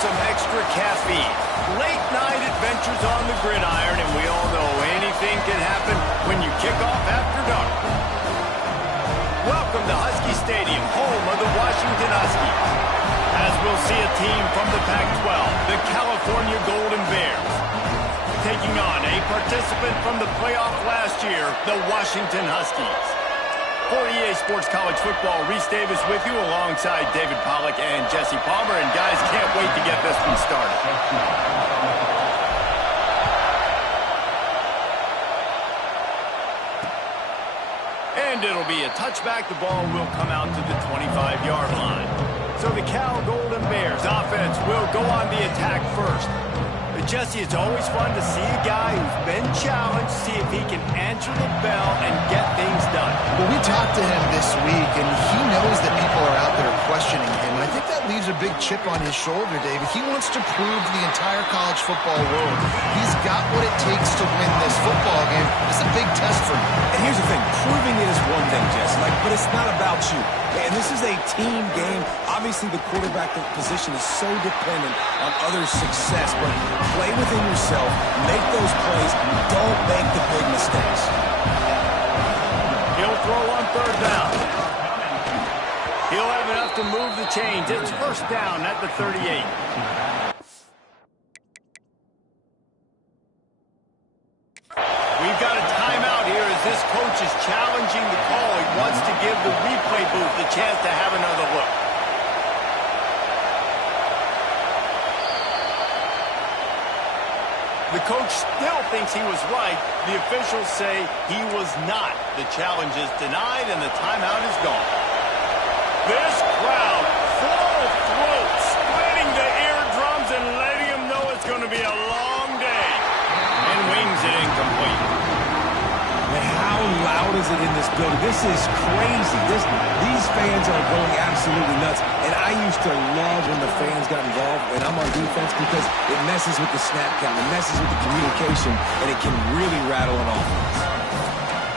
some extra caffeine. Late night adventures on the gridiron, and we all know anything can happen when you kick off after dark. Welcome to Husky Stadium, home of the Washington Huskies. As we'll see a team from the Pac-12, the California Golden Bears, taking on a participant from the playoff last year, the Washington Huskies. For EA Sports College Football, Reese Davis with you alongside David Pollack and Jesse Palmer. And guys, can't wait to get this one started. And it'll be a touchback. The ball will come out to the 25-yard line. So the Cal Golden Bears offense will go on the attack first. But Jesse, it's always fun to see a guy who's been challenged, see if he can answer the bell and get things done. Well, we talked to him this week, and he knows that people are out there questioning him. And I think that leaves a big chip on his shoulder, David. He wants to prove to the entire college football world he's got what it takes to win this football game. It's a big test for him. And here's the thing. Proving it is one thing, Jesse, but it's not about you. And this is a team game. Obviously, the quarterback position is so dependent on others' success, but play within yourself, make those plays, don't make the big mistakes. He'll throw on third down. He'll have enough to move the chains. It's first down at the 38. We've got a timeout here as this coach is challenging the call. He wants to give the replay booth the chance to have another look. The coach still thinks he was right. The officials say he was not. The challenge is denied and the timeout is gone. This crowd full throat, splitting the eardrums and letting them know it's going to be a long day. And wings it incomplete. And how loud is it in this building? This is crazy. These fans are going absolutely nuts. And I used to love when the fans got involved when I'm on defense because it messes with the snap count, it messes with the communication, and it can really rattle an offense.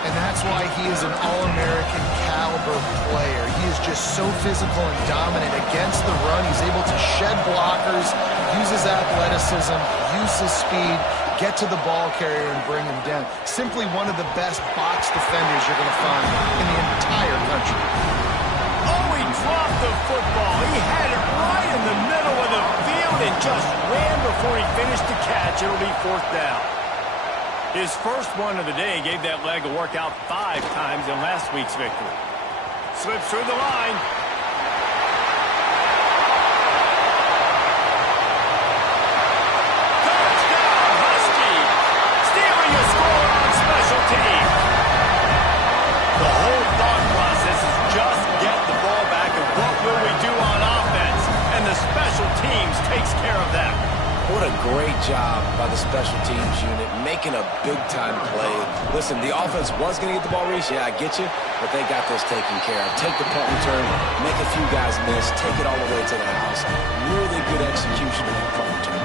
And that's why he is an All-American caliber player. He is just so physical and dominant against the run. He's able to shed blockers, use his athleticism, use his speed, get to the ball carrier and bring him down. Simply one of the best box defenders you're going to find in the entire country. Oh, he dropped the football. He had it right in the middle of the field and just ran before he finished the catch. It'll be fourth down. His first one of the day gave that leg a workout 5 times in last week's victory. Slips through the line. Touchdown, Huskies! Stealing a score on special teams. The whole thought process is just get the ball back and what will we do on offense? And the special teams takes care of that. What a great job by the special teams unit, making a big-time play. Listen, the offense was going to get the ball, Reese. Yeah, I get you, but they got this taken care of. Take the punt return, make a few guys miss, take it all the way to the house. Really good execution of that punt return.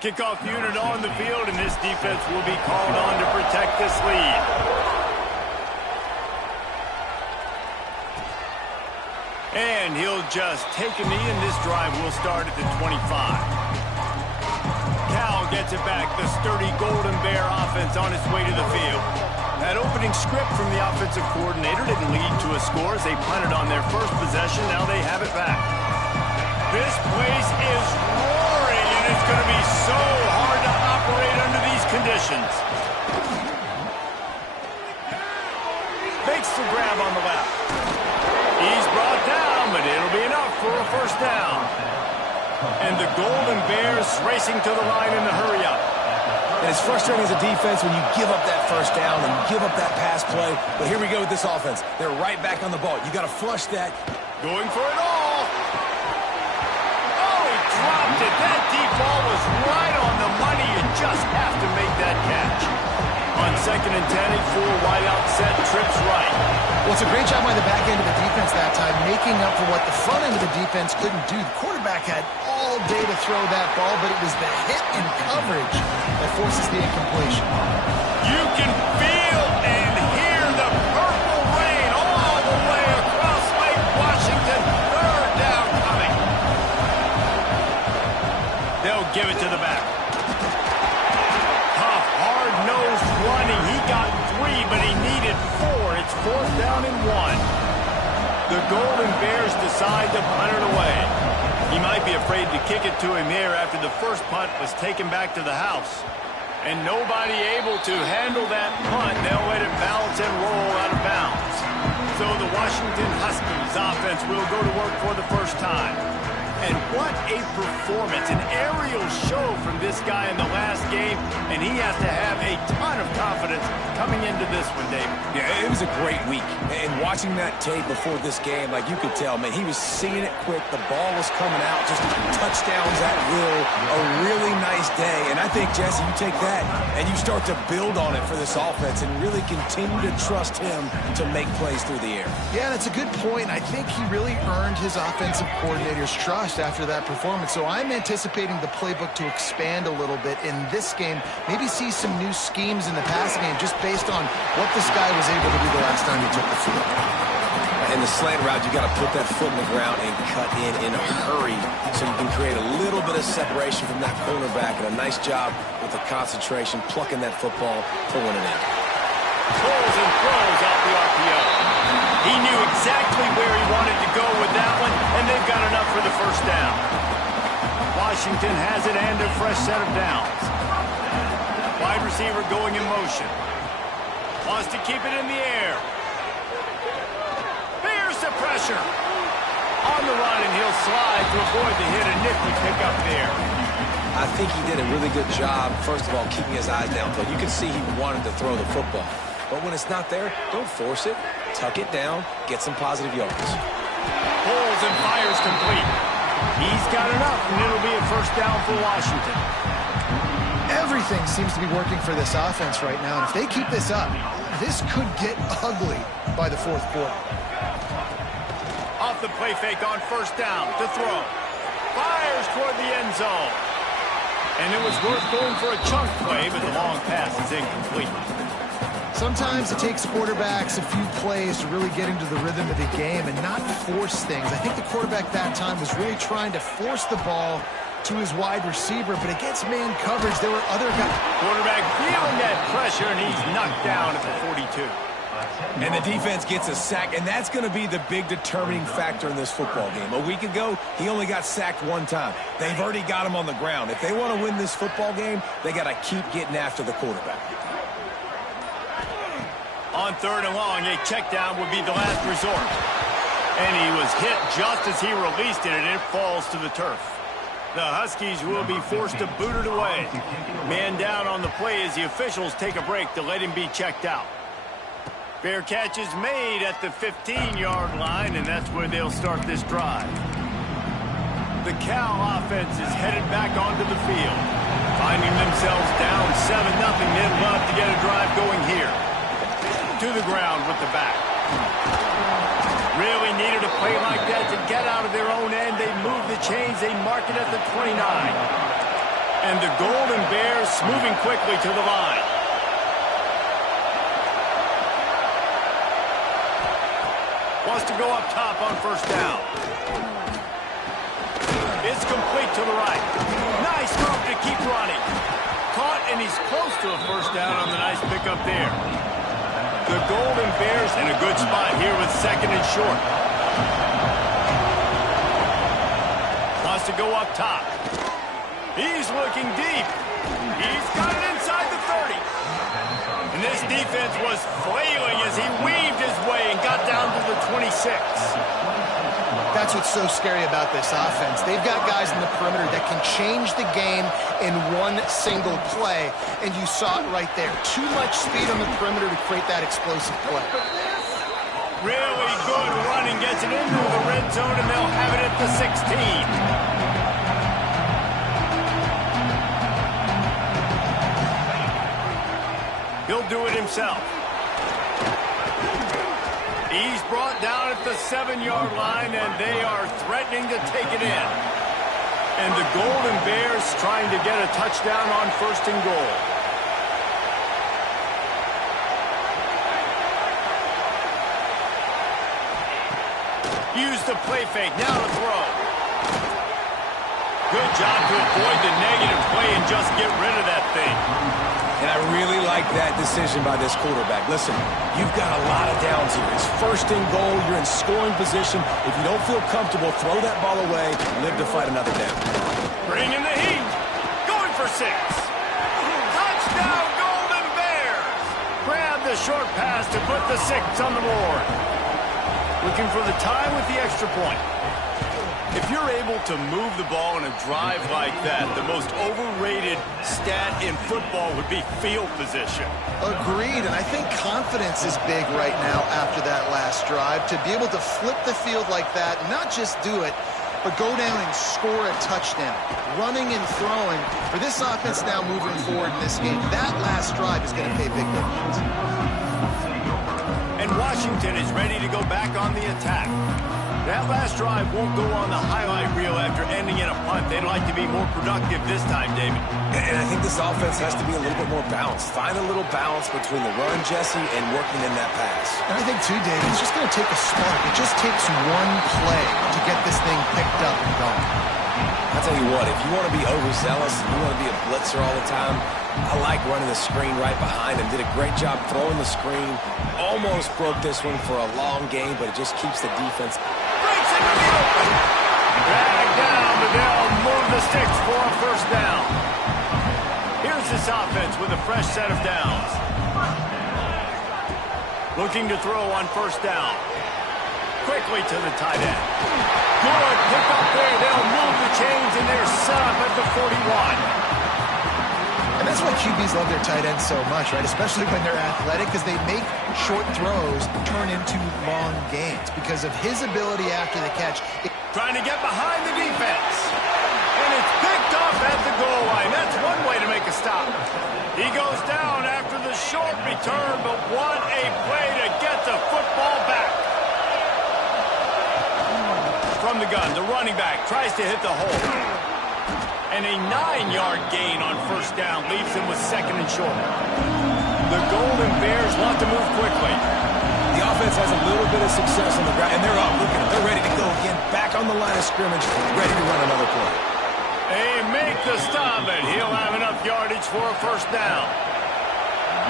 Kickoff unit on the field, and this defense will be called on to protect this lead. And he'll just take a knee, and this drive will start at the 25. Cal gets it back. The sturdy Golden Bear offense on its way to the field. That opening script from the offensive coordinator didn't lead to a score as they punted on their first possession. Now they have it back. This place is roaring, and it's going to be so hard to operate under these conditions. Makes the grab on the left. He's brought down, but it'll be enough for a first down. And the Golden Bears racing to the line in the hurry-up. And it's frustrating as a defense when you give up that first down and you give up that pass play. But here we go with this offense. They're right back on the ball. You got to flush that. Going for it all. Oh, he dropped it. That deep ball was right on the money. You just have to make that catch. On 2nd and 10, a full wide-out set, trips right. Well, it's a great job by the back end of the defense that time, making up for what the front end of the defense couldn't do. The quarterback had all day to throw that ball, but it was the hit and coverage that forces the incompletion. You can feel and hear the purple rain all the way across Lake Washington. Third down coming. They'll give it to the back. Tough, hard-nosed running. He got 3, but he needed 4. It's 4th down and 1. The Golden Bears decide to punt it away. He might be afraid to kick it to him here after the first punt was taken back to the house. And nobody able to handle that punt. They'll let it bounce and roll out of bounds. So the Washington Huskies offense will go to work for the first time. And what a performance, an aerial show from this guy in the last game, and he has to have a ton of confidence coming into this one, David. Yeah, it was a great week. And watching that tape before this game, like you could tell, man, he was seeing it quick. The ball was coming out, just touchdowns at will. A really nice day. And I think, Jesse, you take that and you start to build on it for this offense and really continue to trust him to make plays through the air. Yeah, that's a good point. I think he really earned his offensive coordinator's trust after that performance. So I'm anticipating the playbook to expand a little bit in this game. Maybe see some new schemes in the passing game just based on what this guy was able to do the last time he took the field. In the slant route, you got to put that foot in the ground and cut in a hurry so you can create a little bit of separation from that cornerback, and a nice job with the concentration, plucking that football, pulling it in. Pulls and throws out the RPO. He knew exactly where he wanted to go with that one, and they've got enough for the first down. Washington has it and a fresh set of downs. Wide receiver going in motion. Wants to keep it in the air. Bears the pressure. On the run, and he'll slide to avoid the hit, a nifty pickup there. I think he did a really good job, first of all, keeping his eyes downfield. You can see he wanted to throw the football. But when it's not there, don't force it. Tuck it down. Get some positive yards. Pulls and fires complete. He's got enough, and it'll be a first down for Washington. Everything seems to be working for this offense right now. And if they keep this up, this could get ugly by the fourth quarter. Off the play fake on first down to throw. Fires toward the end zone. And it was worth going for a chunk play, but the long pass is incomplete. Sometimes it takes quarterbacks a few plays to really get into the rhythm of the game and not force things. I think the quarterback that time was really trying to force the ball to his wide receiver, but against man coverage, there were other guys. Quarterback feeling that pressure, and he's knocked down at the 42. And the defense gets a sack, and that's going to be the big determining factor in this football game. A week ago, he only got sacked 1 time. They've already got him on the ground. If they want to win this football game, they got to keep getting after the quarterback. On 3rd and long, a check down would be the last resort. And he was hit just as he released it, and it falls to the turf. The Huskies will be forced to boot it away. Man down on the play as the officials take a break to let him be checked out. Fair catch is made at the 15-yard line, and that's where they'll start this drive. The Cal offense is headed back onto the field. Finding themselves down 7-0, they'd love to get a drive going here. To the ground with the back. Really needed a play like that to get out of their own end. They move the chains. They mark it at the 29. And the Golden Bears moving quickly to the line. Wants to go up top on first down. It's complete to the right. Nice move to keep running. Caught, and he's close to a first down on the nice pickup there. The Golden Bears in a good spot here with second and short. Wants to go up top. He's looking deep. He's got it inside the 30. And this defense was flailing as he weaved his way and got down to the 26. That's what's so scary about this offense. They've got guys in the perimeter that can change the game in one single play, and you saw it right there. Too much speed on the perimeter to create that explosive play. Really good running, gets it into the red zone, and they'll have it at the 16. He'll do it himself. He's brought down at the 7-yard line, and they are threatening to take it in. And the Golden Bears trying to get a touchdown on first and goal. Use the play fake, now to throw. Good job to avoid the negative play and just get rid of that thing. And I really like that decision by this quarterback. Listen, you've got a lot of downs here. It's first and goal. You're in scoring position. If you don't feel comfortable, throw that ball away. Live to fight another down. Bring in the heat. Going for 6. Touchdown, Golden Bears. Grab the short pass to put the 6 on the board. Looking for the tie with the extra point. If you're able to move the ball in a drive like that, the most overrated stat in football would be field position. Agreed, and I think confidence is big right now after that last drive. To be able to flip the field like that, not just do it, but go down and score a touchdown. Running and throwing. For this offense now moving forward in this game, that last drive is going to pay big dividends. And Washington is ready to go back on the attack. That last drive won't go on the highlight reel after ending in a punt. They'd like to be more productive this time, David. And I think this offense has to be a little bit more balanced. Find a little balance between the run, Jesse, and working in that pass. And I think, too, David, it's just going to take a spark. It just takes one play to get this thing picked up and going. I'll tell you what, if you want to be overzealous and you want to be a blitzer all the time, I like running the screen right behind him. Did a great job throwing the screen. Almost broke this one for a long game, but it just keeps the defense. Breaks into the open. Dragged down, but they'll move the sticks for a first down. Here's this offense with a fresh set of downs. Looking to throw on first down. Quickly to the tight end. Good pick up there. They'll move the chains, and they're set up at the 41. And that's why QBs love their tight ends so much, right? Especially when they're athletic, because they make short throws turn into long gains because of his ability after the catch. Trying to get behind the defense. And it's picked up at the goal line. That's one way to make a stop. He goes down after the short return, but what a play to get the football back. From the gun, the running back tries to hit the hole. And a 9-yard gain on first down leaves him with second and short. The Golden Bears want to move quickly. The offense has a little bit of success on the ground, and they're up. Look at them. They're ready to go again. Back on the line of scrimmage, ready to run another play. They make the stop, and he'll have enough yardage for a first down.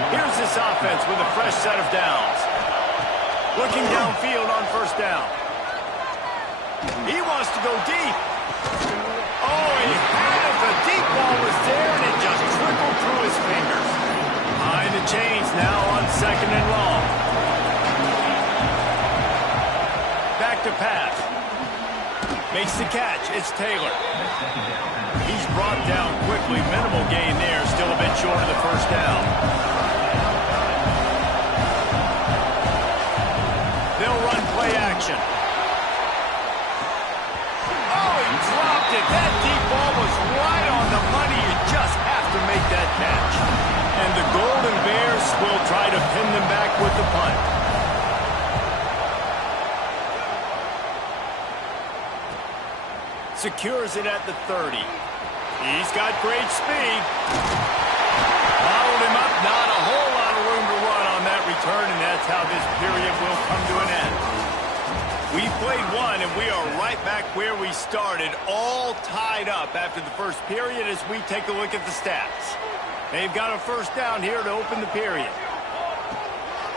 Here's this offense with a fresh set of downs. Looking downfield on first down. He wants to go deep. Oh, he had it. The deep ball was there, and it just trickled through his fingers. Behind the chains now on second and long. Back to pass. Makes the catch. It's Taylor. He's brought down quickly. Minimal gain there. Still a bit short of the first down. They'll run play action. Dropped it. That deep ball was right on the money. You just have to make that catch. And the Golden Bears will try to pin them back with the punt. Secures it at the 30. He's got great speed. Followed him up. Not a whole lot of room to run on that return, and that's how this period will come to an end. We played one, and we are right back where we started, all tied up after the first period as we take a look at the stats. They've got a first down here to open the period.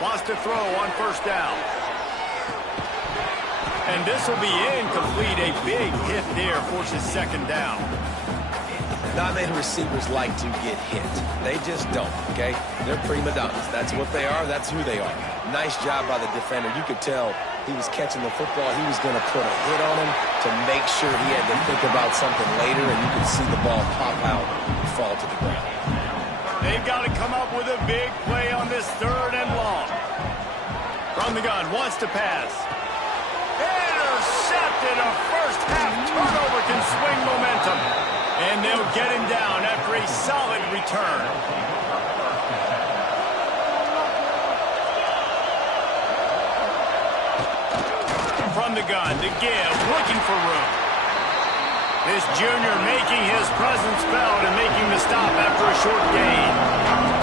Wants to throw on first down. And this will be incomplete. A big hit there forces second down. Not many receivers like to get hit. They just don't, okay? They're prima donnas. That's what they are. That's who they are. Nice job by the defender. You could tell he was catching the football. He was going to put a hit on him to make sure he had to think about something later, and you could see the ball pop out and fall to the ground. They've got to come up with a big play on this third and long. From the gun, wants to pass. Intercepted. A first half turnover can swing momentum. And they'll get him down after a solid return. From the gun, the give, looking for room. This junior making his presence felt and making the stop after a short gain.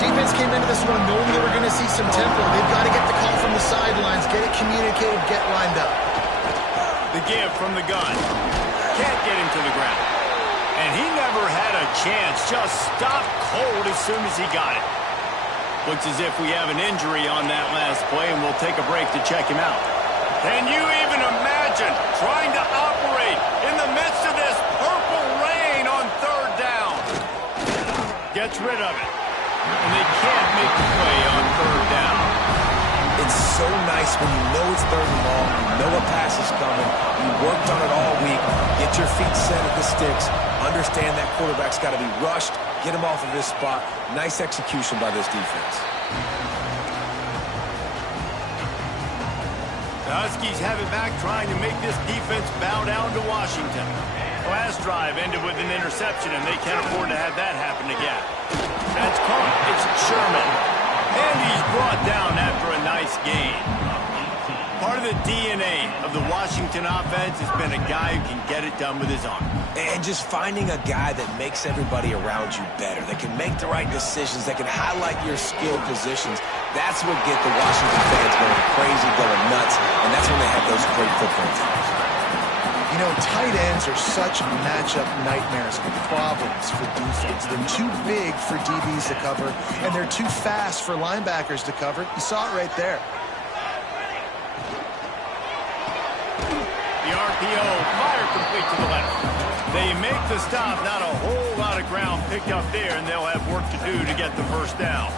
Defense came into this one knowing they were going to see some tempo. They've got to get the call from the sidelines, get it communicated, get lined up. The give from the gun. Can't get him to the ground. And he never had a chance, just stopped cold as soon as he got it. Looks as if we have an injury on that last play, and we'll take a break to check him out. Can you even imagine trying to operate in the midst of this purple rain on third down? Gets rid of it. And they can't make the play on third down. It's so nice when you know it's third and long, you know a pass is coming, you worked on it all week, get your feet set at the sticks, understand that quarterback's got to be rushed, get him off of this spot. Nice execution by this defense. The Huskies have it back, trying to make this defense bow down to Washington. Last drive ended with an interception, and they can't afford to have that happen again. That's caught. It's Sherman. And he's brought down after a nice gain. Part of the DNA of the Washington offense has been a guy who can get it done with his arm. And just finding a guy that makes everybody around you better, that can make the right decisions, that can highlight your skilled positions. That's what get the Washington fans going crazy, going nuts, and that's when they have those great football teams. You know, tight ends are such matchup nightmares and problems for defense. They're too big for DBs to cover, and they're too fast for linebackers to cover. You saw it right there. The RPO, fire complete to the left. They make the stop, not a whole lot of ground picked up there, and they'll have work to do to get the first down.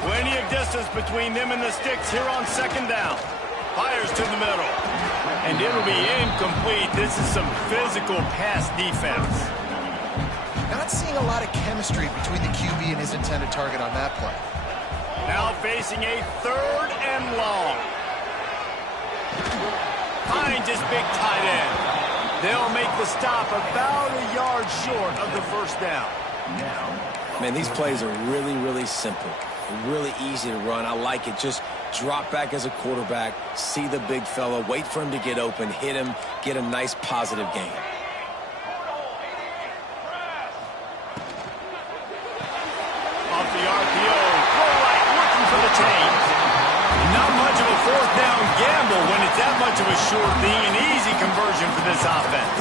Plenty of distance between them and the sticks here on second down. Fires to the middle. And it'll be incomplete. This is some physical pass defense. Not seeing a lot of chemistry between the QB and his intended target on that play. Now facing a third and long. Finds his big tight end. They'll make the stop about a yard short of the first down. Man, these plays are really, really simple. Really easy to run. I like it. Just drop back as a quarterback, see the big fella, wait for him to get open, hit him, get a nice positive gain. Off the RPO, throw right, looking for the change. Not much of a fourth down gamble when it's that much of a sure thing, an easy conversion for this offense.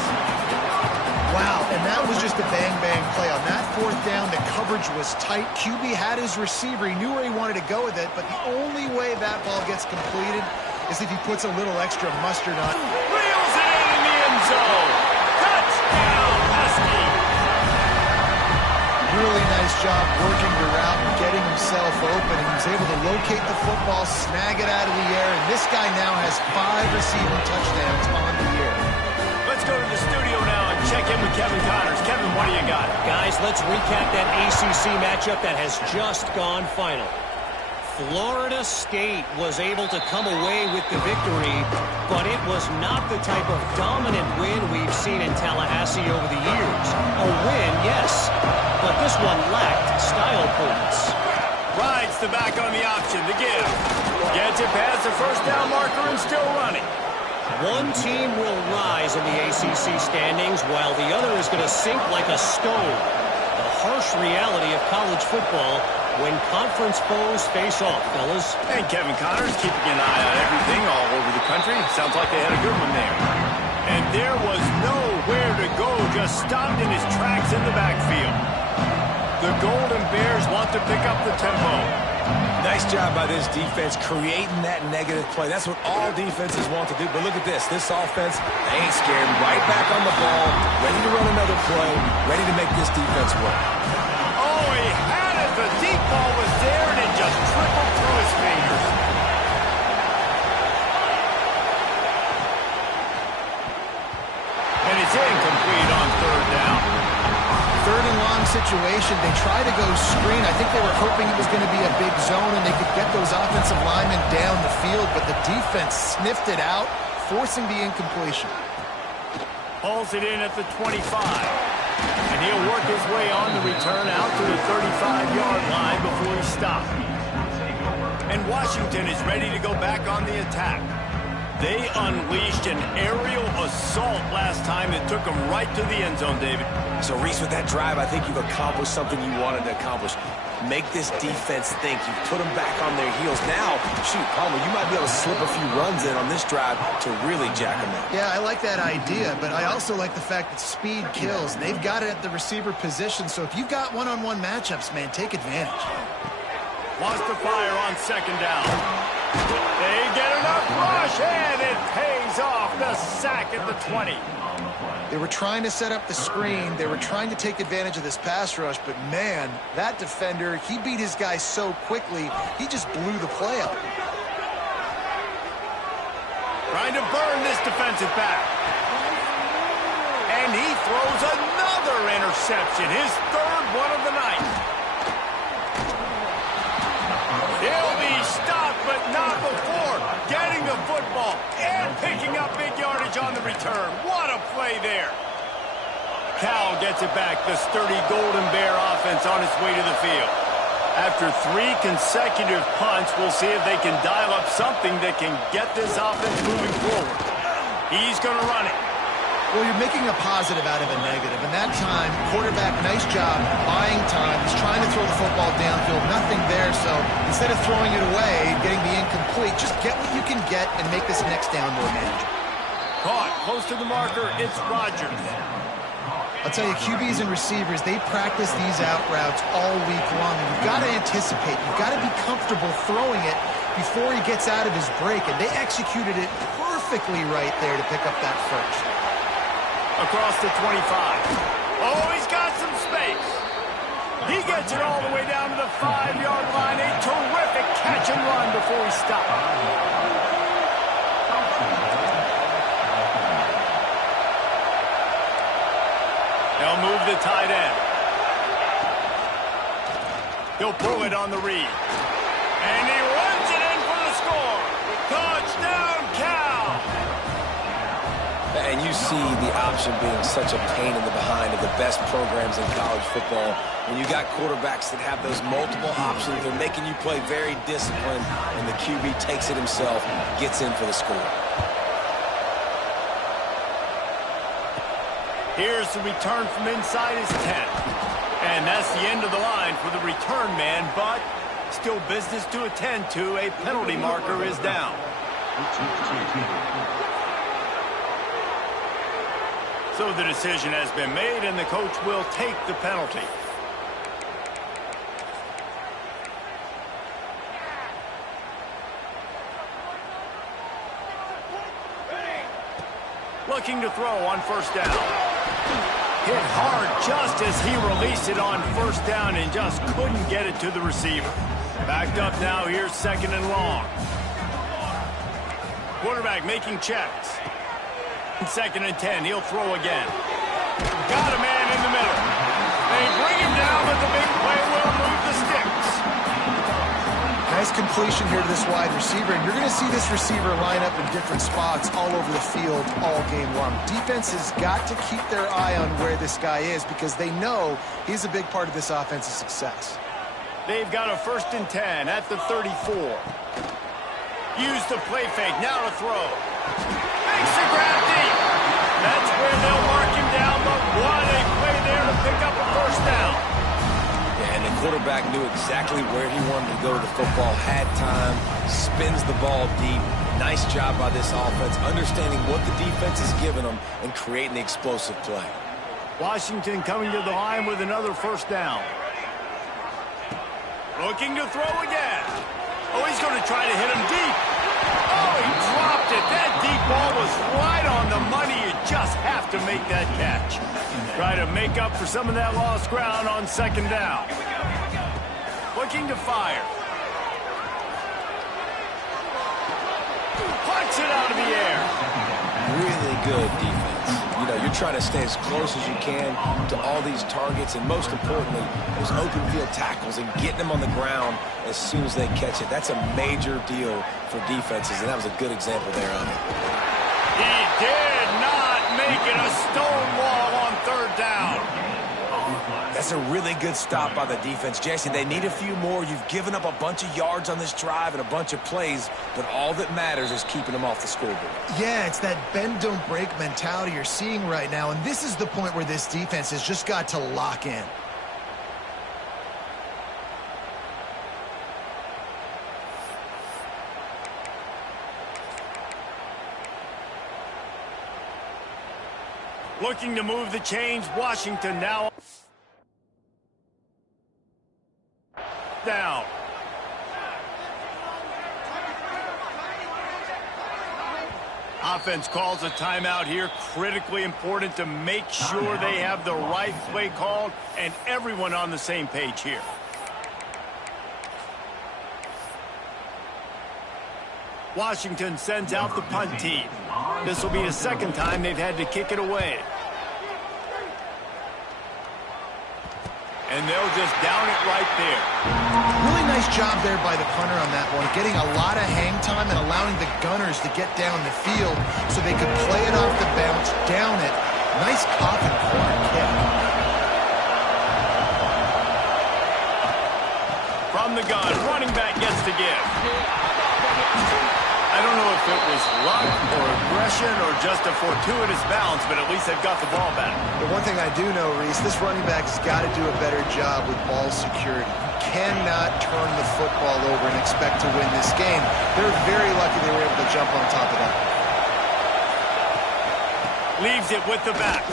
Wow, and that was just a bang-bang play. On that fourth down, the coverage was tight. QB had his receiver. He knew where he wanted to go with it, but the only way that ball gets completed is if he puts a little extra mustard on. Reels it in the end zone. Touchdown, Husky. Really nice job working the route and getting himself open. And he was able to locate the football, snag it out of the air, and this guy now has 5 receiving touchdowns on the year. Let's go to the studio now and check in with Kevin Connors. Kevin, what do you got? Guys, let's recap that ACC matchup that has just gone final. Florida State was able to come away with the victory, but it was not the type of dominant win we've seen in Tallahassee over the years. A win, yes, but this one lacked style points. Rides the back on the option, the give. Gets it past the first down marker and still running. One team will rise in the ACC standings while the other is going to sink like a stone. The harsh reality of college football when conference foes face off, fellas. And Kevin Connors keeping an eye on everything all over the country. Sounds like they had a good one there. And there was nowhere to go, just stopped in his tracks in the backfield. The Golden Bears want to pick up the tempo. Nice job by this defense creating that negative play. That's what all defenses want to do. But look at this. This offense, they ain't scared. Right back on the ball, ready to run another play, ready to make this defense work. Oh, he had it. The deep ball was there, and it just trickled through his fingers. And it's incomplete on third down. Third and long situation. They try to go screen. I think they were hoping it was going to be a big zone and they could get those offensive linemen down the field, but the defense sniffed it out, forcing the incompletion. Hauls it in at the 25. And he'll work his way on the return out to the 35-yard line before he stopped. And Washington is ready to go back on the attack. They unleashed an aerial assault last time that took them right to the end zone, David. So, Reese, with that drive, I think you've accomplished something you wanted to accomplish. Make this defense think. You put them back on their heels. Now, shoot, Palmer, you might be able to slip a few runs in on this drive to really jack them up. Yeah, I like that idea, but I also like the fact that speed kills. They've got it at the receiver position, so if you've got one-on-one matchups, man, take advantage. Wants to fire on second down. They get enough rush, and it pays off. The sack at the 20. They were trying to set up the screen. They were trying to take advantage of this pass rush, but man, that defender, he beat his guy so quickly, he just blew the play up. Trying to burn this defensive back. And he throws another interception, his third one of the night. He'll be stopped, but not before getting the football and picking up big yardage on the return. What a play there. Cal gets it back, the sturdy Golden Bear offense on its way to the field. After 3 consecutive punts, we'll see if they can dial up something that can get this offense moving forward. He's going to run it. Well, you're making a positive out of a negative, and that time, quarterback, nice job, buying time. He's trying to throw the football downfield, nothing there, so instead of throwing it away, getting the incomplete, just get what you can get and make this next down more manageable. Caught, close to the marker, it's Rodgers. I'll tell you, QBs and receivers, they practice these out routes all week long, and you've got to anticipate, you've got to be comfortable throwing it before he gets out of his break, and they executed it perfectly right there to pick up that first. Across the 25. Oh, he's got some space. He gets it all the way down to the 5-yard line. A terrific catch and run before he stopped. They'll move the tight end. He'll pull it on the read. And he runs it in for the score. Touchdown, Cal! And you see the option being such a pain in the behind of the best programs in college football. When you got quarterbacks that have those multiple options, they're making you play very disciplined, and the QB takes it himself, gets in for the score. Here's the return from inside his 10. And that's the end of the line for the return man, but still business to attend to. A penalty marker is down. So the decision has been made, and the coach will take the penalty. Looking to throw on first down. Hit hard just as he released it on first down and just couldn't get it to the receiver. Backed up now, here's second and long. Quarterback making checks. Second and 10, he'll throw again. Got a man in the middle. They bring him down, but the big play will move the sticks. Nice completion here to this wide receiver, and you're going to see this receiver line up in different spots all over the field all game long. Defense has got to keep their eye on where this guy is because they know he's a big part of this offense's success. They've got a first and 10 at the 34. Use the play fake, now to throw. Makes the grab deep. That's where they'll mark him down, but what a play there to pick up a first down. quarterback knew exactly where he wanted to go with the football, had time, spins the ball deep. Nice job by this offense, understanding what the defense is giving them and creating the explosive play. Washington coming to the line with another first down. Looking to throw again. Oh, he's going to try to hit him deep. Oh, he dropped it. That deep ball was right on the money. You just have to make that catch. Try to make up for some of that lost ground on second down. Looking to fire. Punch it out of the air. Really good defense. You know, you're trying to stay as close as you can to all these targets, and most importantly, those open field tackles and getting them on the ground as soon as they catch it. That's a major deal for defenses, and that was a good example there of it. He did not make it a stone wall on third down. That's a really good stop by the defense. Jesse, they need a few more. You've given up a bunch of yards on this drive and a bunch of plays, but all that matters is keeping them off the scoreboard. Yeah, it's that bend, don't break mentality you're seeing right now, and this is the point where this defense has just got to lock in. Looking to move the chains. Washington now down. Offense calls a timeout here. Critically important to make sure they have the right play called and everyone on the same page here. Washington sends out the punt team. This will be the second time they've had to kick it away. And they'll just down it right there. Really nice job there by the punter on that one, getting a lot of hang time and allowing the gunners to get down the field so they could play it off the bounce, down it. Nice coffin corner kick. From the gun, running back gets to give. I don't know if it was luck or aggression or just a fortuitous bounce, but at least they've got the ball back. The one thing I do know, Reese, this running back has got to do a better job with ball security. You cannot turn the football over and expect to win this game. They're very lucky they were able to jump on top of that. Leaves it with the back.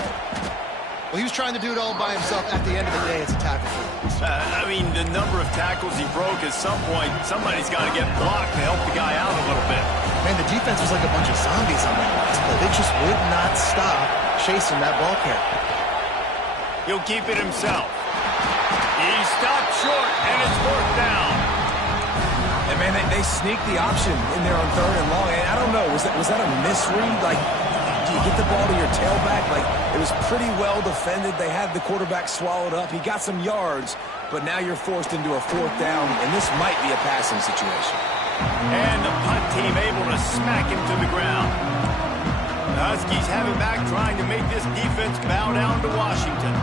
Well, he was trying to do it all by himself. At the end of the day, it's a tackle for him. I mean, the number of tackles he broke, at some point, somebody's got to get blocked to help the guy out a little bit. Man, the defense was like a bunch of zombies on that last play. They just would not stop chasing that ball carrier. He'll keep it himself. He stopped short, and it's fourth down. And, man, they sneaked the option in there on third and long. And I don't know, was that a misread? Like, do you get the ball to your tailback? Like, it was pretty well defended. They had the quarterback swallowed up. He got some yards, but now you're forced into a fourth down, and this might be a passing situation. And the punt team able to smack him to the ground. The Huskies have it back, trying to make this defense bow down to Washington.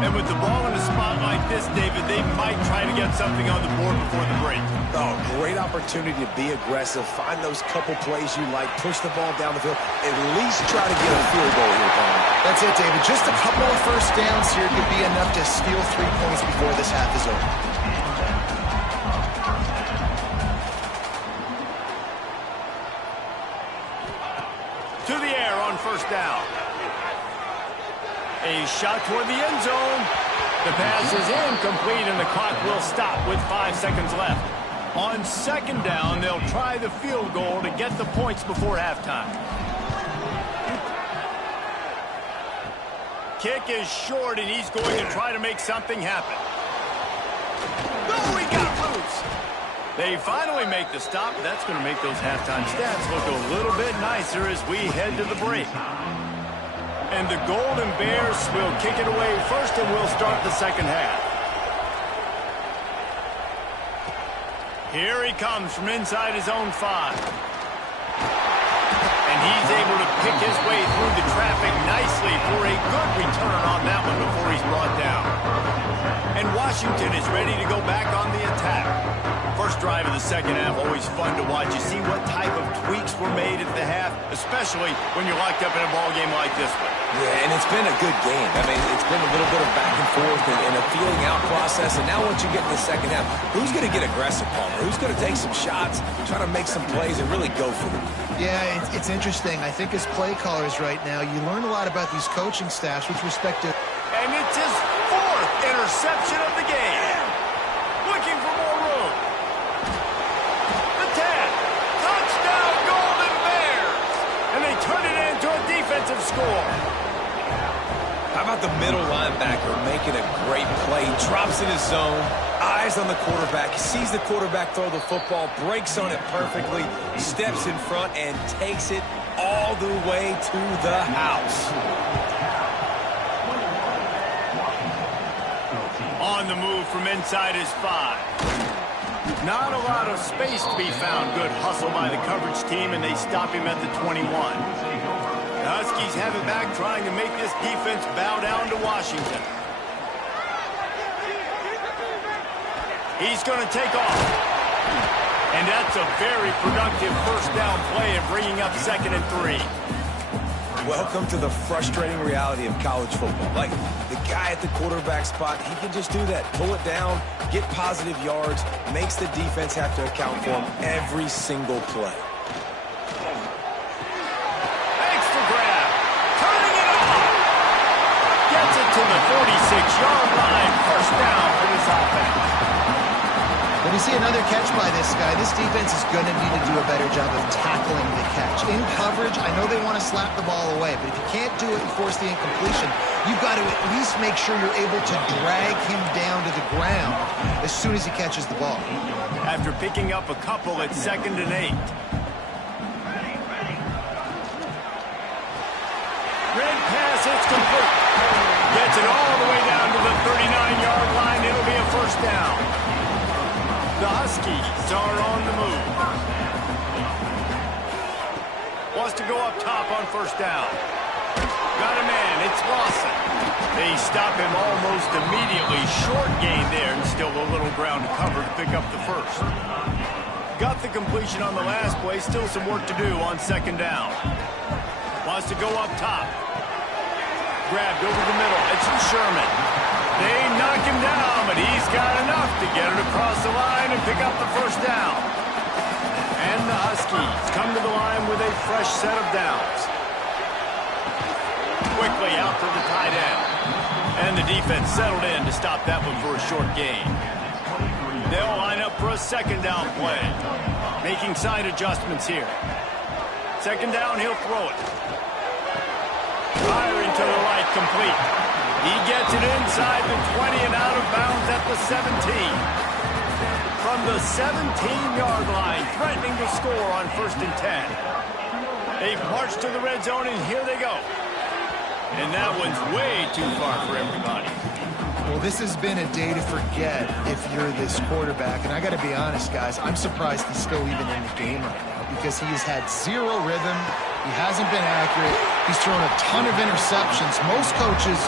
And with the ball in a spot like this, David, they might try to get something on the board before the break. Oh, great opportunity to be aggressive, find those couple plays you like, push the ball down the field, at least try to get a field goal here, Tom. That's it, David. Just a couple of first downs here could be enough to steal 3 points before this half is over. To the air on first down. A shot toward the end zone. The pass is incomplete, and the clock will stop with 5 seconds left. On second down, they'll try the field goal to get the points before halftime. Kick is short, and he's going to try to make something happen. No, he got loose. They finally make the stop. That's going to make those halftime stats look a little bit nicer as we head to the break. And the Golden Bears will kick it away first, and we'll start the second half. Here he comes from inside his own 5. And he's able to pick his way through the traffic nicely for a good return on that one before he's brought down. And Washington is ready to go back on the attack. First drive of the second half, always fun to watch. You see what type of tweaks were made at the half, especially when you're locked up in a ball game like this one. Yeah, and it's been a good game. I mean, it's been a little bit of back and forth and a feeling out process. And now once you get in the second half, who's going to get aggressive, Palmer? Who's going to take some shots, try to make some plays, and really go for them? Yeah, it's interesting. I think as play callers right now, you learn a lot about these coaching staffs with respect to... And it's his 4th interception of the game. Looking for more room. The tap. Touchdown, Golden Bears. And they turn it into a defensive score. How about the middle linebacker making a great play? Drops in his zone, eyes on the quarterback, sees the quarterback throw the football, breaks on it perfectly, steps in front, and takes it all the way to the house. On the move from inside his 5. Not a lot of space to be found. Good hustle by the coverage team, and they stop him at the 21. The Huskies have it back, trying to make this defense bow down to Washington. He's going to take off. And that's a very productive first down play of bringing up 2nd and 3. Welcome to the frustrating reality of college football. Like, the guy at the quarterback spot, he can just do that. Pull it down, get positive yards, makes the defense have to account for him every single play. Extra grab. Turning it on. Gets it to the 46-yard line. First down for this offense. When you see another catch by this guy, this defense is going to need to do a better job of tackling the catch. In coverage, I know they want to slap the ball away, but if you can't do it and force the incompletion, you've got to at least make sure you're able to drag him down to the ground as soon as he catches the ball. After picking up a couple at 2nd and 8. Red pass, it's complete. Gets it all the way down to the 39-yard line. It'll be a first down. The Huskies are on the move. Wants to go up top on first down. Got a man, it's Lawson. They stop him almost immediately. Short gain there, and still a little ground to cover to pick up the first. Got the completion on the last play. Still some work to do on 2nd down. Wants to go up top. Grabbed over the middle. It's Sherman. They knock him down, but he's got enough to get it across the line and pick up the first down. And the Huskies come to the line with a fresh set of downs. Quickly out to the tight end. And the defense settled in to stop that one for a short gain. They'll line up for a 2nd down play. Making side adjustments here. 2nd down, he'll throw it. Firing to the right, complete. He gets it inside the 20 and out of bounds at the 17. From the 17-yard line, threatening to score on 1st and 10. They've marched to the red zone, and here they go. And that one's way too far for everybody. Well, this has been a day to forget if you're this quarterback. And I got to be honest, guys, I'm surprised he's still even in the game right now because he has had zero rhythm. He hasn't been accurate. He's thrown a ton of interceptions. Most coaches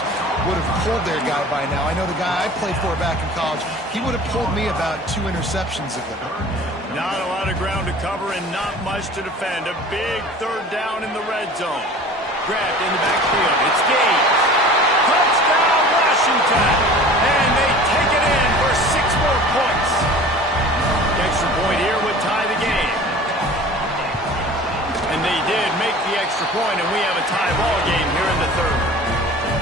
would have pulled their guy by now. I know the guy I played for back in college, he would have pulled me about 2 interceptions ago. Not a lot of ground to cover and not much to defend. A big 3rd down in the red zone. Grabbed in the backfield. It's Gage. Touchdown, Washington. And they take it in for 6 more points. The extra point here would tie the game. And they did make the extra point, and we have a tie ball game here in the 3rd.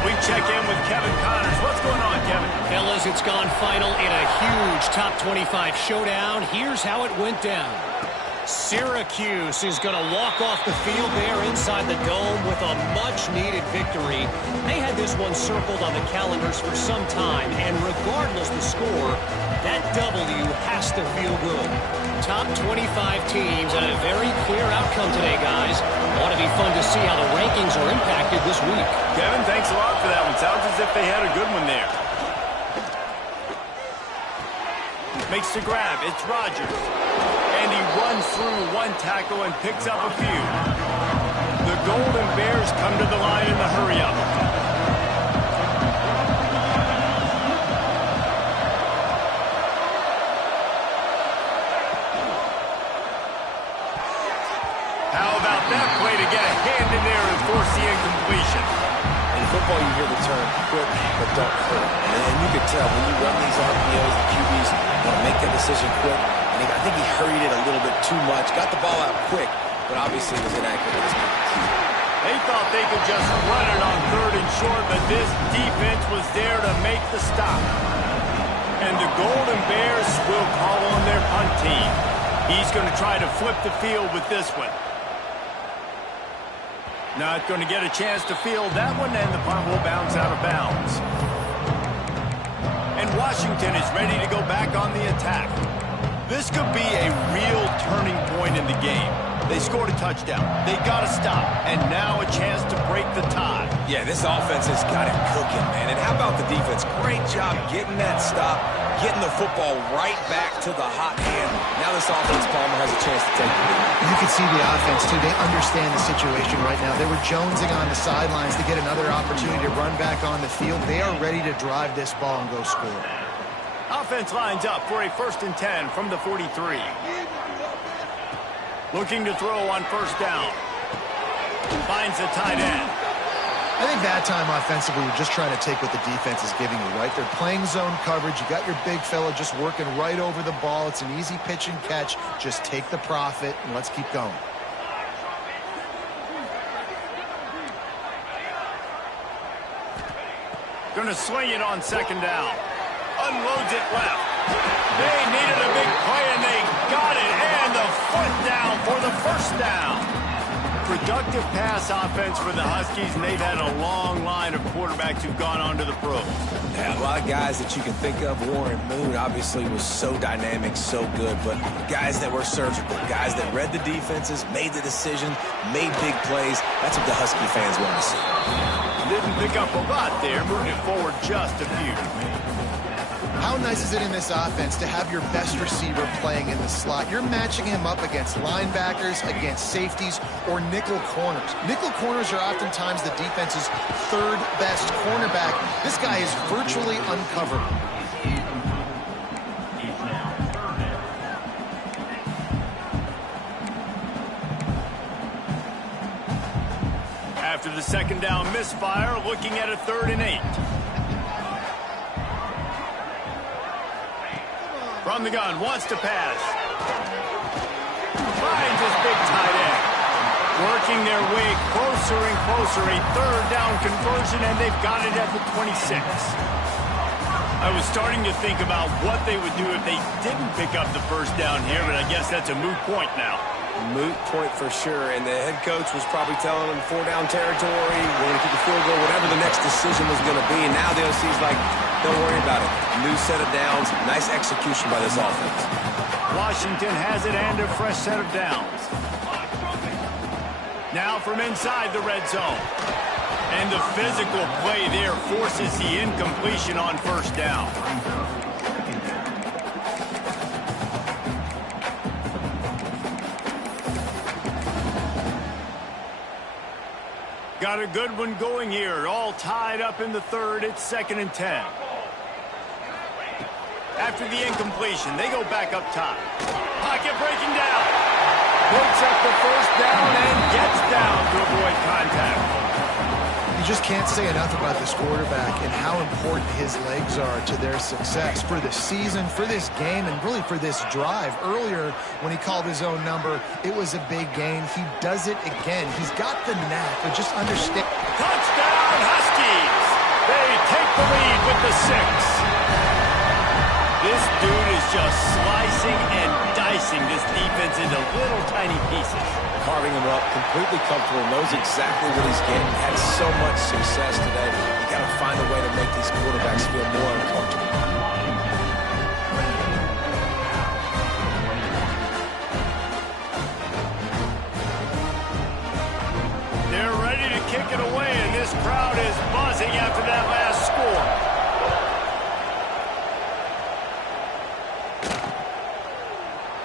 We check in with Kevin Connors. What's going on, Kevin? Fellas, it's gone final in a huge top 25 showdown. Here's how it went down. Syracuse is going to walk off the field there inside the dome with a much-needed victory. They had this one circled on the calendars for some time, and regardless the score, that W has to feel good. Top 25 teams and a very clear outcome today, guys. Ought to be fun to see how the rankings are impacted this week. Kevin, thanks a lot for that one. Sounds as if they had a good one there. Makes the grab. It's Rodgers. And he runs through one tackle and picks up a few. The Golden Bears come to the line in the hurry-up. quick, but don't hurt. And you can tell when you run these RPOs, the QBs want to make that decision quick. And I think he hurried it a little bit too much. Got the ball out quick, but obviously was inaccurate with his hands. They thought they could just run it on 3rd and short, but this defense was there to make the stop. And the Golden Bears will call on their punt team. He's going to try to flip the field with this one. Not going to get a chance to field that one, and the punt will bounce out of bounds. And Washington is ready to go back on the attack. This could be a real turning point in the game. They scored a touchdown. They got to stop. And now a chance to break the tie. Yeah, this offense has got it cooking, man. And how about the defense? Great job getting that stop, getting the football right back to the hot hand. Now this offense, Palmer, has a chance to take the lead. You can see the offense, too. They understand the situation right now. They were jonesing on the sidelines to get another opportunity to run back on the field. They are ready to drive this ball and go score. Offense lines up for a 1st and 10 from the 43. Looking to throw on 1st down. Finds the tight end. I think that time offensively, you're just trying to take what the defense is giving you, right? They're playing zone coverage. You got your big fella just working right over the ball. It's an easy pitch and catch. Just take the profit and let's keep going. Going to swing it on 2nd down. Unloads it left. They needed a big play, and they got it. And the foot down for the 1st down. Productive pass offense for the Huskies, and they've had a long line of quarterbacks who've gone on to the pros. Yeah, a lot of guys that you can think of. Warren Moon obviously was so dynamic, so good, but guys that were surgical, guys that read the defenses, made the decision, made big plays. That's what the Husky fans want to see. Didn't pick up a lot there, moving it forward just a few. How nice is it in this offense to have your best receiver playing in the slot? You're matching him up against linebackers, against safeties, or nickel corners. Nickel corners are oftentimes the defense's 3rd best cornerback. This guy is virtually uncoverable. After the 2nd down misfire, looking at a 3rd and 8. From the gun, wants to pass. Finds his big tight end. Working their way closer and closer. A 3rd down conversion, and they've got it at the 26. I was starting to think about what they would do if they didn't pick up the 1st down here, but I guess that's a moot point now. Moot point for sure, and the head coach was probably telling them 4-down territory, we're going to kick the field goal, whatever the next decision was going to be, and now the OC's like, don't worry about it. New set of downs, nice execution by this offense. Washington has it and a fresh set of downs. Now from inside the red zone. And the physical play there forces the incompletion on 1st down. Got a good one going here. All tied up in the 3rd. It's 2nd and 10. After the incompletion, they go back up top. Pocket breaking down. Picks up the 1st down and gets down to avoid contact. You just can't say enough about this quarterback and how important his legs are to their success for the season, for this game, and really for this drive. Earlier, when he called his own number, it was a big gain. He does it again. He's got the knack, but just understand. Touchdown, Huskies! They take the lead with the 6. This dude is just slicing and dicing this defense into little tiny pieces. Carving him up, completely comfortable, knows exactly what he's getting, had so much success today. You got to find a way to make these quarterbacks feel more uncomfortable. They're ready to kick it away, and this crowd is buzzing after that last score.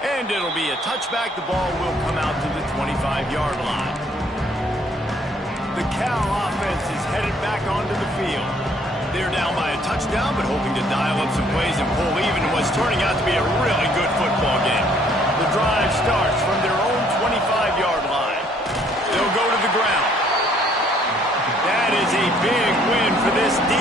And it'll be a touchback. The ball will come out to the 25-yard line. The Cal offense is headed back onto the field. They're down by a touchdown, but hoping to dial up some plays and pull even in what's turning out to be a really good football game. The drive starts from their own 25-yard line. They'll go to the ground. That is a big win for this defense.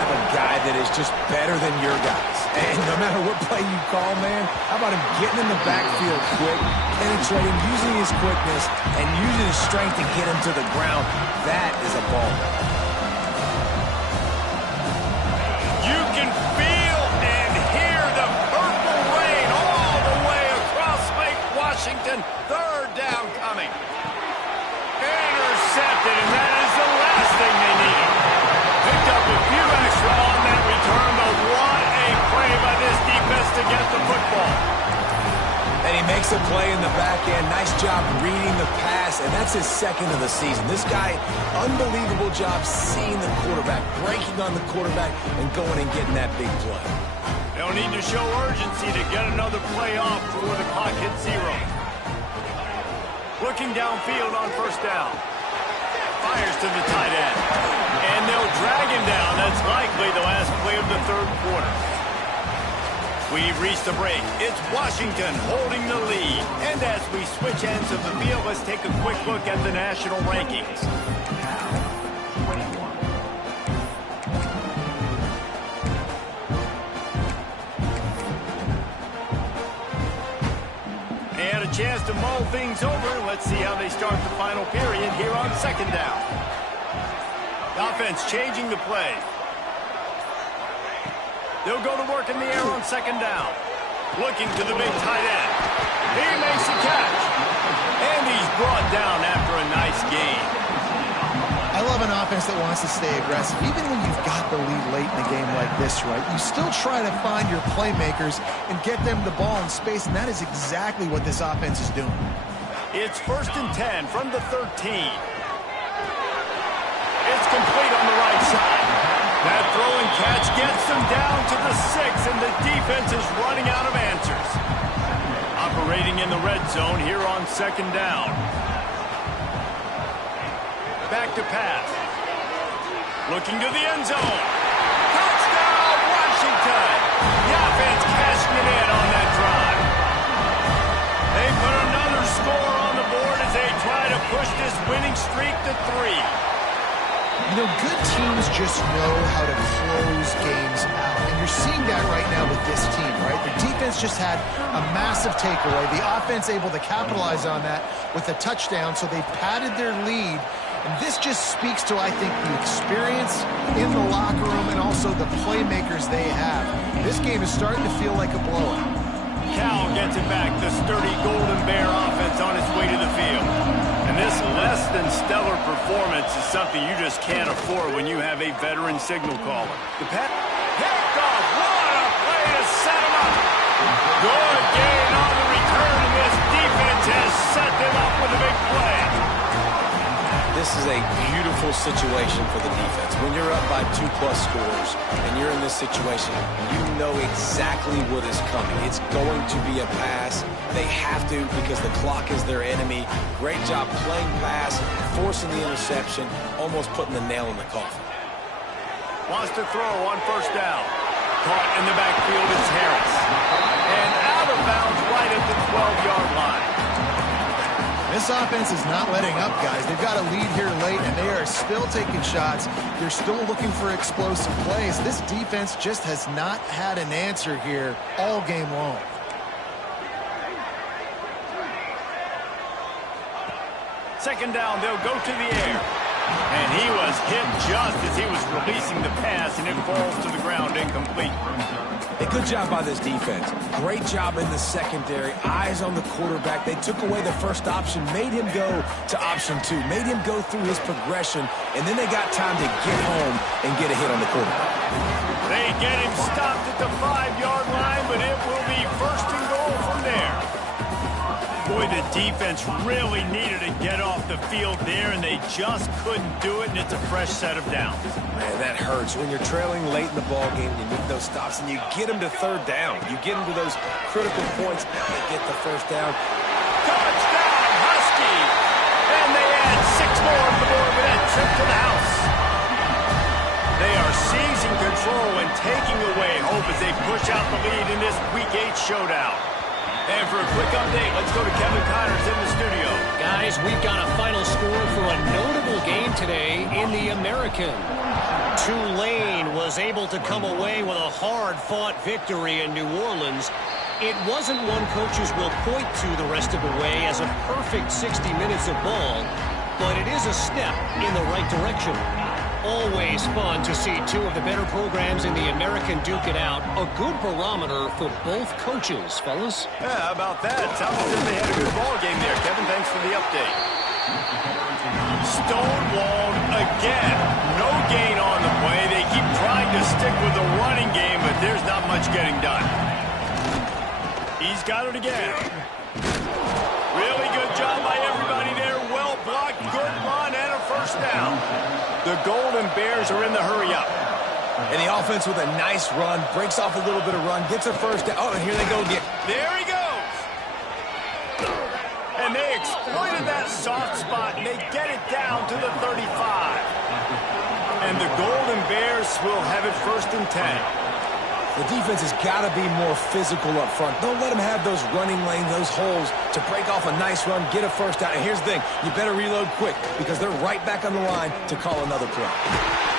have a guy that is just better than your guys. And no matter what play you call, man, how about him getting in the backfield quick, penetrating, using his quickness, and using his strength to get him to the ground? That is a ball. You can feel and hear the purple rain all the way across Lake Washington. Third down coming. Intercepted, and that is the last thing they needed. Picked up a few extra on that return, but what a play by this defense to get the football. And he makes a play in the back end. Nice job reading the pass, and that's his second of the season. This guy, unbelievable job seeing the quarterback, breaking on the quarterback, and going and getting that big play. They'll need to show urgency to get another play off before the clock hits zero. Looking downfield on first down. Fires to the tight end. And they'll drag him down. That's likely the last play of the third quarter. We've reached the break. It's Washington holding the lead. And as we switch ends of the field, let's take a quick look at the national rankings. And a chance to mull things over. Let's see how they start the final period here on second down. Offense changing the play. They'll go to work in the air on second down. Looking to the big tight end. He makes a catch. And he's brought down after a nice gain. I love an offense that wants to stay aggressive. Even when you've got the lead late in a game like this, right, you still try to find your playmakers and get them the ball in space, and that is exactly what this offense is doing. It's 1st and 10 from the 13. It's complete on the right side. That throw and catch gets them down to the 6, and the defense is running out of answers. Operating in the red zone here on second down. Back to pass. Looking to the end zone. Touchdown, Washington! The offense cashing it in on that drive. They put another score on the board as they try to push this winning streak to 3. You know, good teams just know how to close games out. And you're seeing that right now with this team, right? The defense just had a massive takeaway. The offense able to capitalize on that with a touchdown, so they padded their lead. And this just speaks to, I think, the experience in the locker room and also the playmakers they have. This game is starting to feel like a blowout. Cal gets it back. The sturdy Golden Bear offense on its way to the field. And this less than stellar performance is something you just can't afford when you have a veteran signal caller. The pass picked off. What a play to set him up. Good gain on the return, and this defense has set them up with a big play. This is a beautiful situation for the defense. When you're up by 2+ scores and you're in this situation, you know exactly what is coming. It's going to be a pass. They have to because the clock is their enemy. Great job playing pass, forcing the interception, almost putting the nail in the coffin. Wants to throw on first down. Caught in the backfield is Harris. And out of bounds right at the 12-yard line. This offense is not letting up, guys. They've got a lead here late, and they are still taking shots. They're still looking for explosive plays. This defense just has not had an answer here all game long. Second down, they'll go to the air. And he was hit just as he was releasing the pass, and it falls to the ground incomplete. A good job by this defense. Great job in the secondary. Eyes on the quarterback. They took away the first option, made him go to option 2, made him go through his progression, and then they got time to get home and get a hit on the quarterback. They get him stopped at the 5-yard line, but it will be 1st and goal from there. Boy, the defense really needed to get off the field there, and they just couldn't do it, and it's a fresh set of downs. Man, that hurts. When you're trailing late in the ball game, you need those stops, and you get them to third down. You get them to those critical points, and they get the first down. Touchdown, Husky! And they add 6 more on the board with that trip to the house. They are seizing control and taking away hope as they push out the lead in this Week 8 showdown. And for a quick update, let's go to Kevin Connors in the studio. Guys, we've got a final score for a notable game today in the American. Tulane was able to come away with a hard-fought victory in New Orleans. It wasn't one coaches will point to the rest of the way as a perfect 60 minutes of ball, but it is a step in the right direction. Always fun to see two of the better programs in the American duke it out. A good barometer for both coaches, fellas. Yeah, how about that? Sounds as if they had a good ball game there. Kevin, thanks for the update. Stonewalled again. No gain on the play. They keep trying to stick with the running game, but there's not much getting done. He's got it again. Really good job by everybody there. Well blocked, good run, and a first down. The Golden Bears are in the hurry-up. And the offense with a nice run, breaks off a little bit of run, gets a first down. Oh, and here they go again. There he goes. And they exploited that soft spot, and they get it down to the 35. And the Golden Bears will have it 1st and 10. The defense has got to be more physical up front. Don't let them have those running lanes, those holes to break off a nice run, get a first down. And here's the thing, you better reload quick because they're right back on the line to call another play.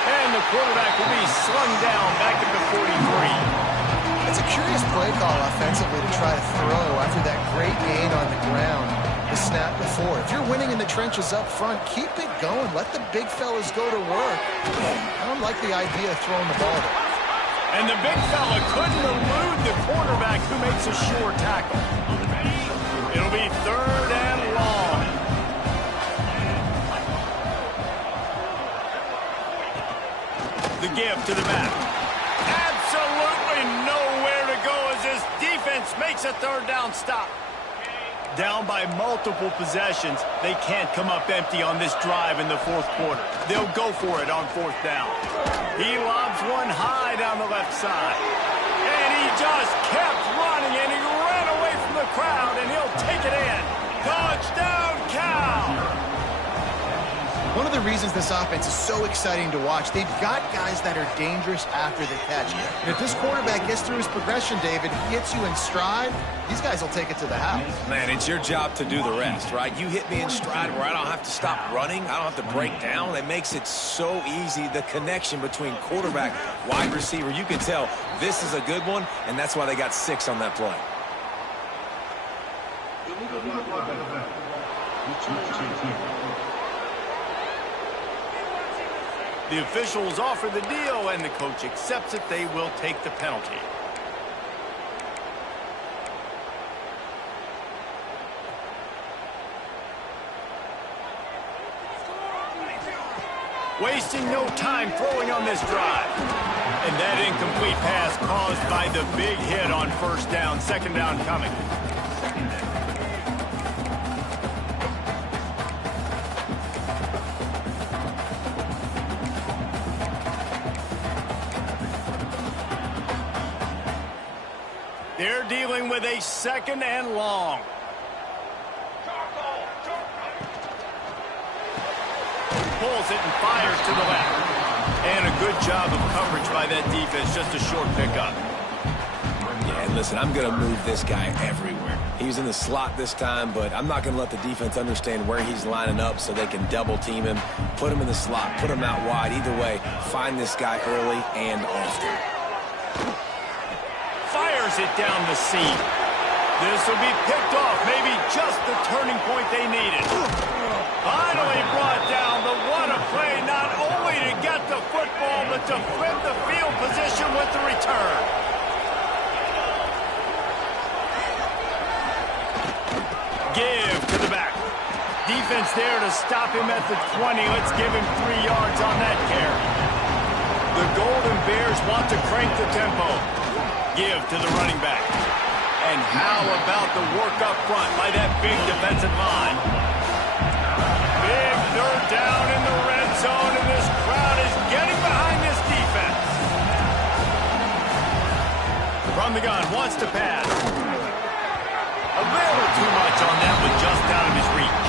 And the quarterback will be slung down back at the 43. It's a curious play call offensively to try to throw after that great gain on the ground the snap before. If you're winning in the trenches up front, keep it going. Let the big fellas go to work. I don't like the idea of throwing the ball there. And the big fella couldn't elude the quarterback who makes a sure tackle. It'll be 3rd and long. The give to the back. Absolutely nowhere to go as this defense makes a 3rd down stop. Down by multiple possessions, they can't come up empty on this drive in the 4th quarter. They'll go for it on 4th down. He lobs one high down the left side. And he just kept running, and he ran away from the crowd, and he'll take it in. Touchdown, Cal! One of the reasons this offense is so exciting to watch, they've got guys that are dangerous after the catch. And if this quarterback gets through his progression, David, gets you in stride, these guys will take it to the house. Man, it's your job to do the rest, right? You hit me in stride where I don't have to stop running. I don't have to break down. It makes it so easy, the connection between quarterback, wide receiver. You can tell this is a good one, and that's why they got 6 on that play. The officials offer the deal, and the coach accepts it. They will take the penalty. Wasting no time throwing on this drive. And that incomplete pass caused by the big hit on 1st down, 2nd down coming. They're dealing with a 2nd and long. Pulls it and fires to the left. And a good job of coverage by that defense. Just a short pickup. Yeah, and listen, I'm going to move this guy everywhere. He's in the slot this time, but I'm not going to let the defense understand where he's lining up so they can double team him, put him in the slot, put him out wide. Either way, find this guy early and often. Fires it down the seam. This will be picked off. Maybe just the turning point they needed. Finally brought down, but what a play, not only to get the football, but to flip the field position with the return. Give to the back. Defense there to stop him at the 20. Let's give him 3 yards on that carry. The Golden Bears want to crank the tempo. Give to the running back. And how about the work up front by that big defensive line? Big 3rd down in the red zone, and this crowd is getting behind this defense. From the gun, wants to pass. A little too much on that one, just out of his reach.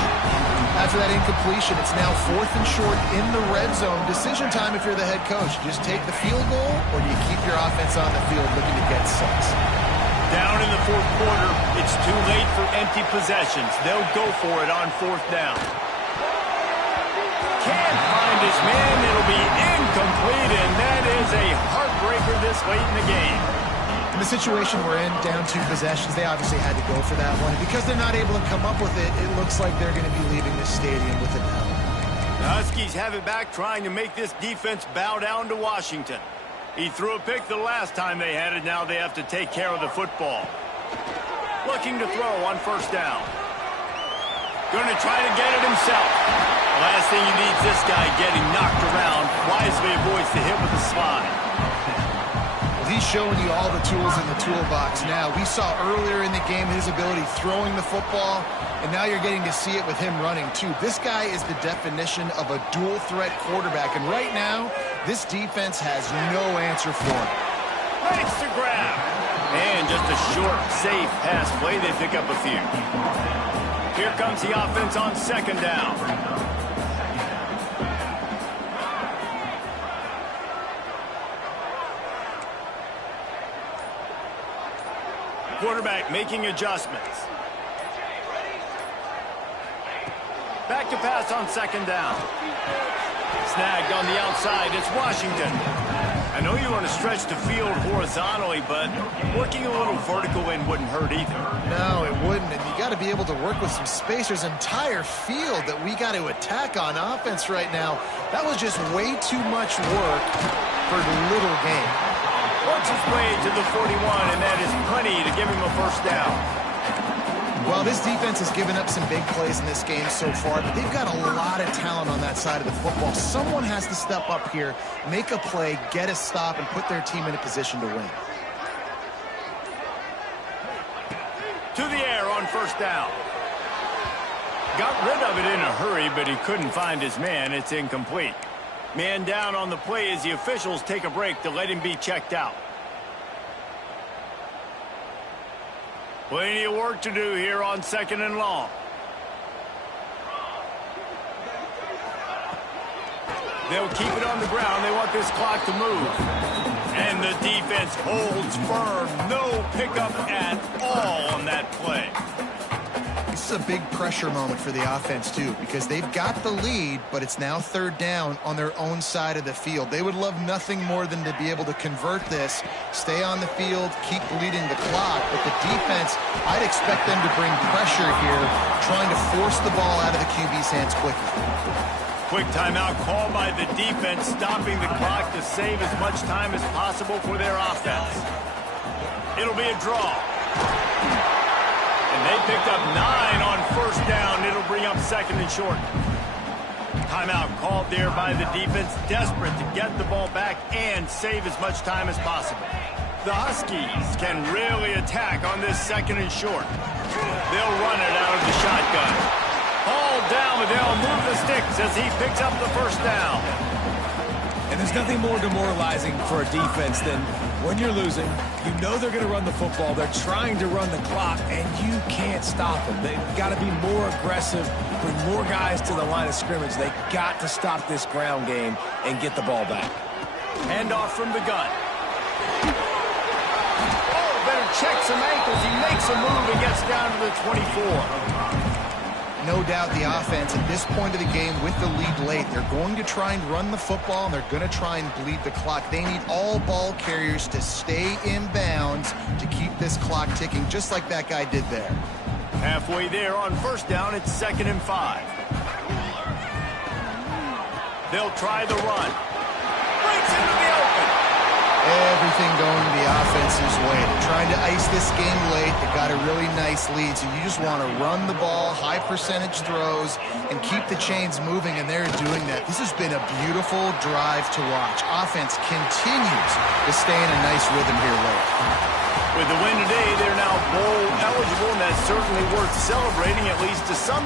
After that incompletion, it's now 4th and short in the red zone. Decision time if you're the head coach. Just take the field goal, or do you keep your offense on the field looking to get 6? Down in the 4th quarter, it's too late for empty possessions. They'll go for it on 4th down. Can't find his man. It'll be in Incomplete, and that is a heartbreaker this late in the game. In the situation we're in, down 2 possessions, they obviously had to go for that one. And because they're not able to come up with it, it looks like they're going to be leaving this stadium with it now. The Huskies have it back, trying to make this defense bow down to Washington. He threw a pick the last time they had it. Now they have to take care of the football. Looking to throw on first down. Going to try to get it himself. The last thing he needs this guy getting knocked around. Wisely avoids the hit with the slide. Well, he's showing you all the tools in the toolbox now. We saw earlier in the game his ability throwing the football, and now you're getting to see it with him running too. This guy is the definition of a dual threat quarterback, and right now, this defense has no answer for him. Makes the grab. And just a short, safe pass play. They pick up a few. Here comes the offense on second down. Quarterback making adjustments. Back to pass on second down. Snagged on the outside. It's Washington. I know you want to stretch the field horizontally, but working a little vertical in wouldn't hurt either. No, it wouldn't, and you got to be able to work with some space. There's an entire field that we got to attack on offense right now. That was just way too much work for little gain. Works his way to the 41, and that is plenty to give him a first down. Well, this defense has given up some big plays in this game so far, but they've got a lot of talent on that side of the football. Someone has to step up here, make a play, get a stop, and put their team in a position to win. To the air on first down. Got rid of it in a hurry, but he couldn't find his man. It's incomplete. Man down on the play as the officials take a break to let him be checked out. Plenty of work to do here on second and long. They'll keep it on the ground. They want this clock to move. And the defense holds firm. No pickup at all on that play. This is a big pressure moment for the offense, too, because they've got the lead, but it's now third down on their own side of the field. They would love nothing more than to be able to convert this, stay on the field, keep bleeding the clock. But the defense, I'd expect them to bring pressure here, trying to force the ball out of the QB's hands quickly. Quick timeout called by the defense, stopping the clock to save as much time as possible for their offense. It'll be a draw. And they picked up 9 on first down. It'll bring up second and short. Timeout called there by the defense, desperate to get the ball back and save as much time as possible. The Huskies can really attack on this second and short. They'll run it out of the shotgun. Ball down, but they'll move the sticks as he picks up the first down. And there's nothing more demoralizing for a defense than when you're losing, you know they're going to run the football. They're trying to run the clock, and you can't stop them. They've got to be more aggressive, bring more guys to the line of scrimmage. They've got to stop this ground game and get the ball back. Handoff from the gun. Oh, better check some ankles. He makes a move and gets down to the 24. No doubt the offense at this point of the game with the lead late, they're going to try and run the football, and they're going to try and bleed the clock. They need all ball carriers to stay in bounds to keep this clock ticking, just like that guy did there. Halfway there on first down, it's 2nd and 5. They'll try the run. Breaks into the open. Everything going the offense's way. They're trying to ice this game late. They've got a really nice lead, so you just want to run the ball, high percentage throws, and keep the chains moving, and they're doing that. This has been a beautiful drive to watch. Offense continues to stay in a nice rhythm here late. With the win today, they're now bowl eligible, and that's certainly worth celebrating, at least to some.